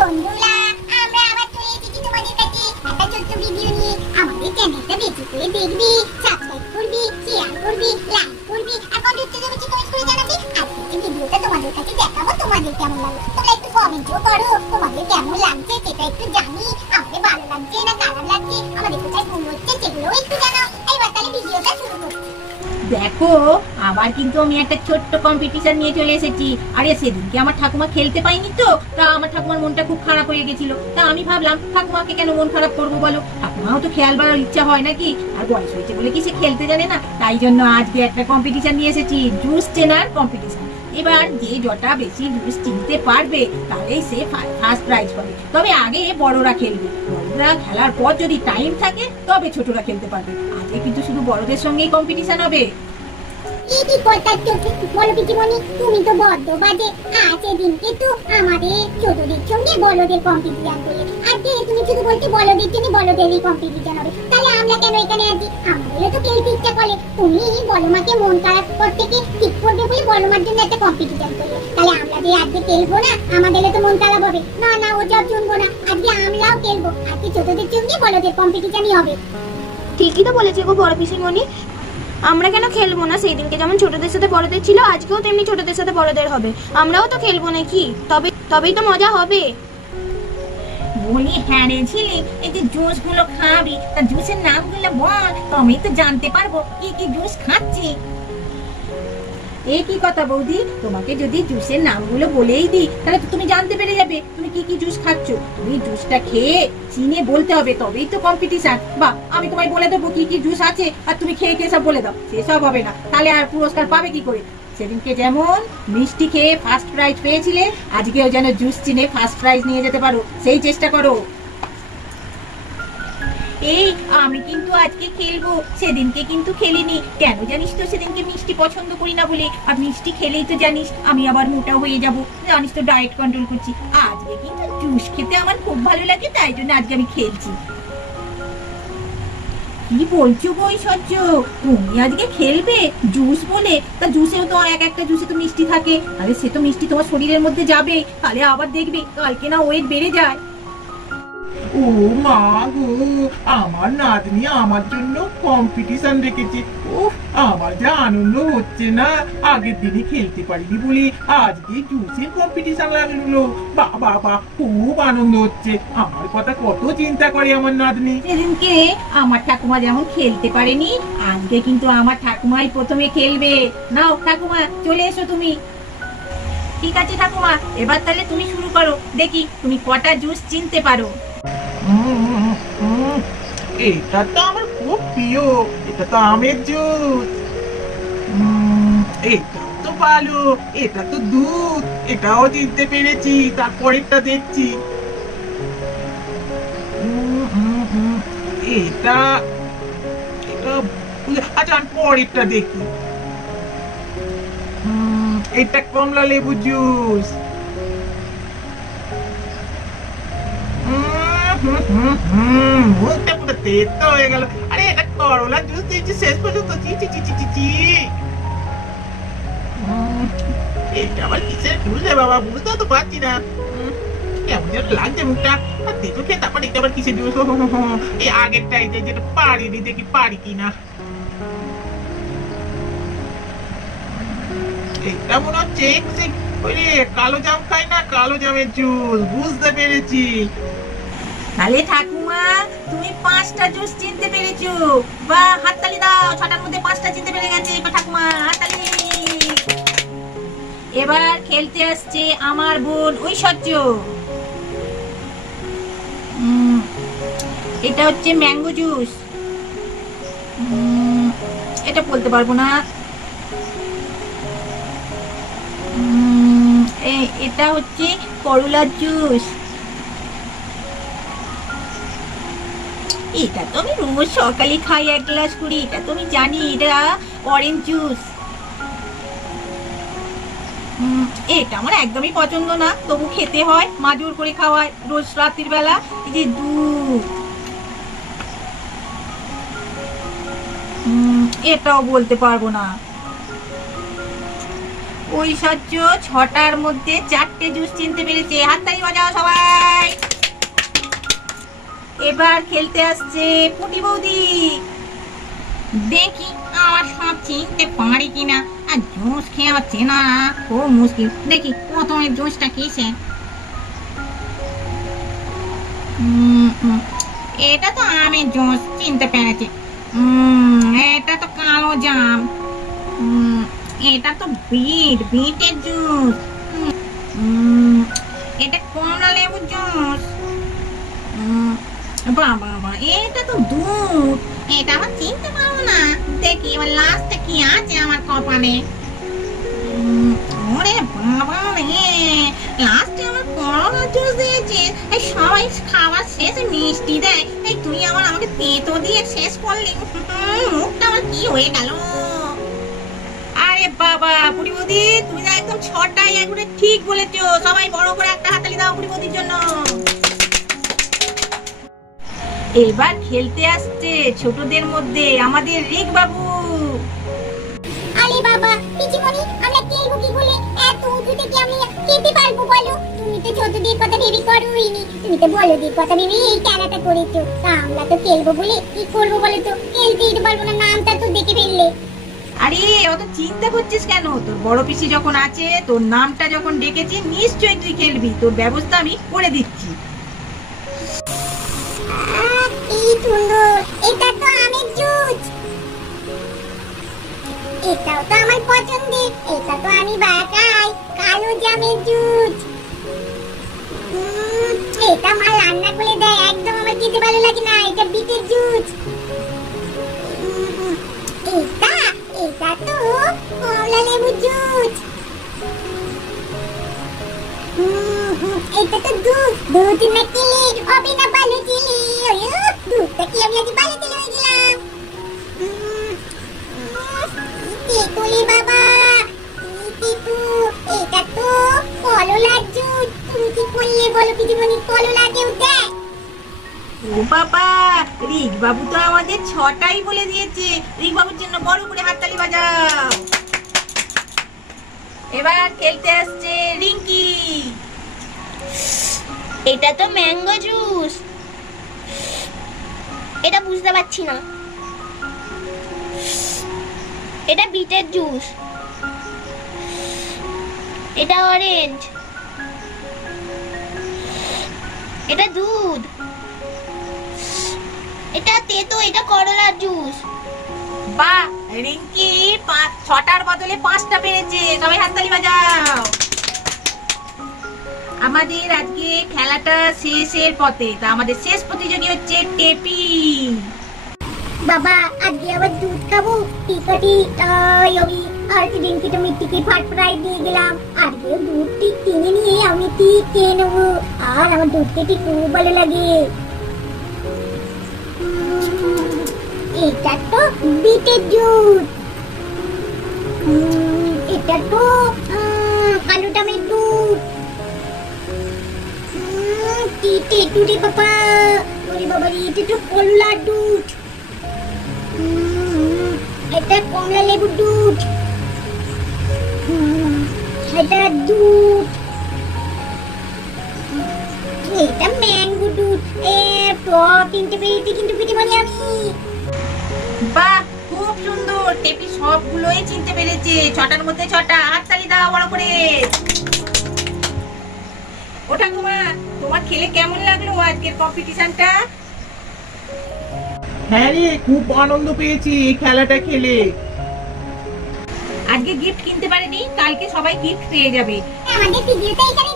বন্ধুরা, আমরা আবার চলে এসেছি তোমাদের কাছে একটা ছোট্ট ভিডিও নিয়ে। আমাদের চ্যানেলটা বেশি করে দেখবি, সাবস্ক্রাইব করবি, শেয়ার করবি, লাইক করবি আর কমেন্টে কমেন্ট করে জানাবি। আজকে ভিডিওটা তোমাদের কাছে দেখাবো, তোমাদের কেমন লাগলো তোমরা একটু কমেন্টও করো। তোমাদের কেমন লাগছে সেটা একটু জানি। আমাদের ভালো লাগছে না খারাপ লাগছে, আমাদের কোথায় ভুল হচ্ছে সেগুলোও একটু জানাও। এইবার তাহলে ভিডিওটা শুরু করছি। দেখো, আবার কিন্তু আমি একটা ছোট্ট কম্পিটিশন নিয়ে চলে এসেছি। আরে সেদিনকে আমার ঠাকুমা খেলতে পাইনি, তো তা আমার ঠাকুমার মনটা খুব খারাপ হয়ে গেছিল। তা আমি ভাবলাম ঠাকুমাকে কেন মন খারাপ করবো বলো, ঠাকুমাও তো খেলবার ইচ্ছা হয় নাকি, আর বয়স হয়েছে বলে কি সে খেলতে জানে না? তাই জন্য আজকে একটা কম্পিটিশন নিয়ে এসেছি, জুস চেনার কম্পিটিশন। এবার যে যটা বেশি জুস চিনতে পারবে তাহলেই সে ফার্স্ট প্রাইজ পাবে। তবে আগে বড়রা খেলবে, বড়রা খেলার পর যদি টাইম থাকে তবে ছোটরা খেলতে পারবে। আজকে কিন্তু শুধু বড়দের সঙ্গেই কম্পিটিশন হবে। কি করতে বলো পিকিমণি, তুমি তো বড্ড বাজে। সেদিনকে তো আমাদের ছোটদের সঙ্গে বড়দের কম্পিটিশন করলে, আজকে তুমি শুধু বলতে বড়দের জন্য বড়দেরই কম্পিটিশন হবে। তাহলে আমরা কেন এখানে আছি? আমাদেরও তো খেলতে ইচ্ছা করে। তুমি বড়মাকে মন খারাপ করতে কি ঠিক করবে বলে বড়মার জন্য একটা কম্পিটিশন করলে। তাহলে আমরা যে আজকে খেলবো না, আমাদেরও তো মন খারাপ হবে। না না, ও সব শুনবো না, আজকে আমরাও খেলবো। আজকে ছোটদের সঙ্গে বড়দের কম্পিটিশনই হবে। ঠিকই তো বলেছে গো বড় পিসিমণি, আমরা কেন খেলবো না? সেই দিনকে যেমন ছোটদের সাথে বড়দের ছিল, আজকেও তেমনি ছোটদের সাথে বড়দের হবে। আমরাও তো খেলবো নাকি? তবেই তো মজা হবে। বলি হ্যাঁ রে ঝিলি, এই যে জুস গুলো খাবি তা জুসের নাম গুলো বল, তবেই তো জানতে পারবো কি কি জুস খাচ্ছি। এই কি কথা বৌদি, তোমাকে যদি জুসের নামগুলো বলেই দিই তাহলে তো তুমি জানতে পেরে যাবে তুমি কি কি জুস খাচ্ছ। তুমি জুসটা খেয়ে চিনে বলতে হবে, তবেই তো কম্পিটিশন। বা আমি তোমায় বলে দেবো কি কি জুস আছে আর তুমি খেয়ে খেয়ে সব বলে দাও, সেসব হবে না। তাহলে আর পুরস্কার পাবে কি করে? সেদিনকে যেমন মিষ্টি খেয়ে ফার্স্ট প্রাইজ পেয়েছিলে, আজকেও যেন জুস চিনে ফার্স্ট প্রাইজ নিয়ে যেতে পারো, সেই চেষ্টা করো। এই আমি কিন্তু আজকে খেলবো, সেদিনকে কিন্তু খেলিনি। কেন জানিস তো, সেদিনকে মিষ্টি পছন্দ করি না বলে। আর মিষ্টি খেলেই তো জানিস আমি আবার মোটা হয়ে যাব, জানিস তো ডায়েট কন্ট্রোল করছি। আজকে কিন্তু জুস খেতে আমার খুব ভালো লাগে, তাই জন্য আজকে আমি খেলছি। কি বলছো বৈশর্য, তুমি আজকে খেলবে জুস বলে? তা জুসেও তো এক একটা জুসে তো মিষ্টি থাকে, আরে সে তো মিষ্টি তোমার শরীরের মধ্যে যাবে, তাহলে আবার দেখবে কালকে না ওয়েট বেড়ে যায়। ও মা গো, আমার নাতনি আমার জন্য কম্পিটিশন রেখেছে। উফ, আমার যা আনন্দ হচ্ছে না, আগের দিনে খেলতে পারিনি বলে আজকে জুসের কম্পিটিশন লাগলো। বাবা বা খুব আনন্দ হচ্ছে। আমার কথা কত চিন্তা করে আমার নাতনি। সেদিনকে আমার ঠাকুমা যেমন খেলতে পারেনি, আজকে কিন্তু আমার ঠাকুমাই প্রথমে খেলবে। নাও ঠাকুমা, চলে এসো তুমি। ঠিক আছে ঠাকুমা, এবার তাহলে তুমি শুরু করো, দেখি তুমি কটা জুস চিনতে পারো। এটা তো আমার খুব প্রিয়, এটা তো আমের জুস। এটা তো ভালো, এটা তো দুধ, এটাও চিনতে পেরেছি। তারপরেরটা দেখছি। এটা এটা আচ্ছা, আমি পরেরটা দেখি। এটা কমলা লেবু জুস। মুখটা পুরো তেতো হয়ে গেল। আরে এটা করলা জুস দিয়েছি শেষ পর্যন্ত। চি চি চি চি চি। এটা আবার কিসের জুস রে বাবা, বুঝতে তো পারছি না। কেমন যেন লাগছে মুখটা। আর দেখো খেয়ে তারপর এটা আবার কিসের জুস? এই আগেরটা, এই যেটা পারিনি, দেখি পারি কিনা। এটা মনে হচ্ছে কালো জাম খাই না, কালো জামের জুস। বুঝতে পেরেছি। তাহলে ঠাকুমা তুমি 5টা জুস চিনতে পেরেছো। বা হাততালি দাও, 6টার মধ্যে 5টা চিনতে পেরে গেছে। এবার ঠাকুমা হাততালি। এবার খেলতে আসছে আমার বোন ঐশ্বর্য। এটা হচ্ছে ম্যাঙ্গো জুস। এটা বলতে পারবো না। এটা হচ্ছে করলার জুস। এটা তো আমি রোজ সকালে খাই 1 গ্লাস করে, এটা তো আমি জানি। এটা অরেঞ্জ জুস। এটা আমার একদমই পছন্দ না, তবু খেতে হয়, মা জোর করে খাওয়ায় রোজ রাত্রির বেলা। এই যে দুধ। এটাও বলতে পারবো না। ঐশ্বর্য 6টার মধ্যে 4টে জুস চিনতে পেরেছে। হাততালি বাজাও সবাই। এবার খেলতে আসছে পুটি বৌদি। দেখি আমার সব চিনতে পারি কিনা। আর জুস খেয়ে আমার চেনা খুব মুশকিল। দেখি প্রথমে জুসটা কিসে। এটা তো আমের জুস, চিনতে পেরেছি। এটা তো কালো জাম। এটা তো বিটের জুস। এটা কমলা লেবুর জুস। বাবা, এটা তো দুধ। এটা আমার চিনতে পারবো না। দেখি এবার লাস্টে কি আছে আমার কপালে। ওরে বাবা রে, লাস্টে আমার করলা জুস দিয়েছে। এই সবাই খাবার শেষে মিষ্টি দেয়। এই তুই আমাকে তেতো দিয়ে শেষ করলি। মুখটা আমার কি হয়ে গেল। আরে বাবা বুড়ি বৌদি, তুমি না একদম 6টায় একবারে ঠিক বলেছো। সবাই বড় করে একটা হাততালি দাও বুড়ি বৌদির জন্য। এবার খেলতে আসছে ছোটদের মধ্যে আমাদের রিক বাবু। আরে বাবা পিচিমণি, আমরা খেলবো কি বলে? এত উঁচু থেকে আমি খেলতে পারবো বলো? তুমি তো ছোটদের কথা ভেবে করোইনি, তুমি তো বড়দের কথা ভেবে এই খেলাটা করেছো। তা আমরা তো খেলবো বলে কি করবো বলো তো? খেলতেই তো পারবো না, নামটা তো দেখে ফেললে। আরে অত চিন্তা করছিস কেন? তোর বড় পিসি যখন আছে, তোর নামটা যখন ডেকেছি, নিশ্চয়ই তুই খেলবি। তোর ব্যবস্থা আমি করে দিচ্ছি। কি সুন্দর, এটা তো আমের জুস। এটাও তো আমার পছন্দের। এটা তো আমি বানাই, কালো জামের জুস। এটা মা রান্না করে দেয়, একদম আমার খেতে ভালো লাগে না। এটা বিটের জুস। এটা তো কমলা লেবুর জুস। এটা তো দুধ না খেলে হবে না ভালো ছেলে। দুধটা কি আমি আজ ভালো ছেলে হয়ে গেলাম। তেতুলি বাবা, এটা তো করলার জুস। তুমি কি করলে বলো পিদিমণি? করলা কেউ দেয়? ও বাবা, রিক বাবু তো আমাদের 6টাই বলে দিয়েছে। রিক বাবুর জন্য বড় করে হাততালি বাজাও। এবার খেলতে আসছে রিঙ্কি। এটা তো ম্যাঙ্গো জুস। এটা বুঝতে পারছি না। এটা বিটের জুস। এটা অরেঞ্জ। এটা দুধ। এটা তেতো। এটা করলার জুস। বাহ, রিঙ্কি 6টার বদলে 5টা পেরেছে। সবাই হাততালি বাজাও। আমাদের আজকে খেলাটা শেষের পথে। তা আমাদের শেষ প্রতিযোগী হচ্ছে টেপি। বাবা আজকে আবার দুধ খাবো। টিকাটি আমি আর রিঙ্কিটা মিট্টিকে ফাটফাটাই দিয়ে গেলাম। আজকে দুধটি কিনে নিয়ে আমি ঠিক খেয়ে নেবো। আর আমার দুধ খেতে খুব ভালো লাগে। এটা তো বিটের জুস। এটা তো কালো জামের দুধ। কি টেটুরি বাবা। ওরে বাবা, এটা তো কলার দুধ। এটা কমলা লেবুর দুধ। এটা দুধ। এটা ম্যাঙ্গো দুধ। কিনতে পেরেছি কিন্তু পিটিমণি আমি। বাহ, খুব সুন্দর। টেপি সবগুলোই চিনতে পেরেছে। 6টার মধ্যে 6টা। হাততালি দাও বড় করে। ওটা তোমার খেলে কেমন লাগলো আজকের কম্পিটিশনটা? হ্যাঁ রে, খুব আনন্দ পেয়েছি এই খেলাটা খেলে। আজকে গিফট কিনতে পারেনি, কালকে সবাই গিফট পেয়ে যাবে। আমাদের ভিডিওটা এখানে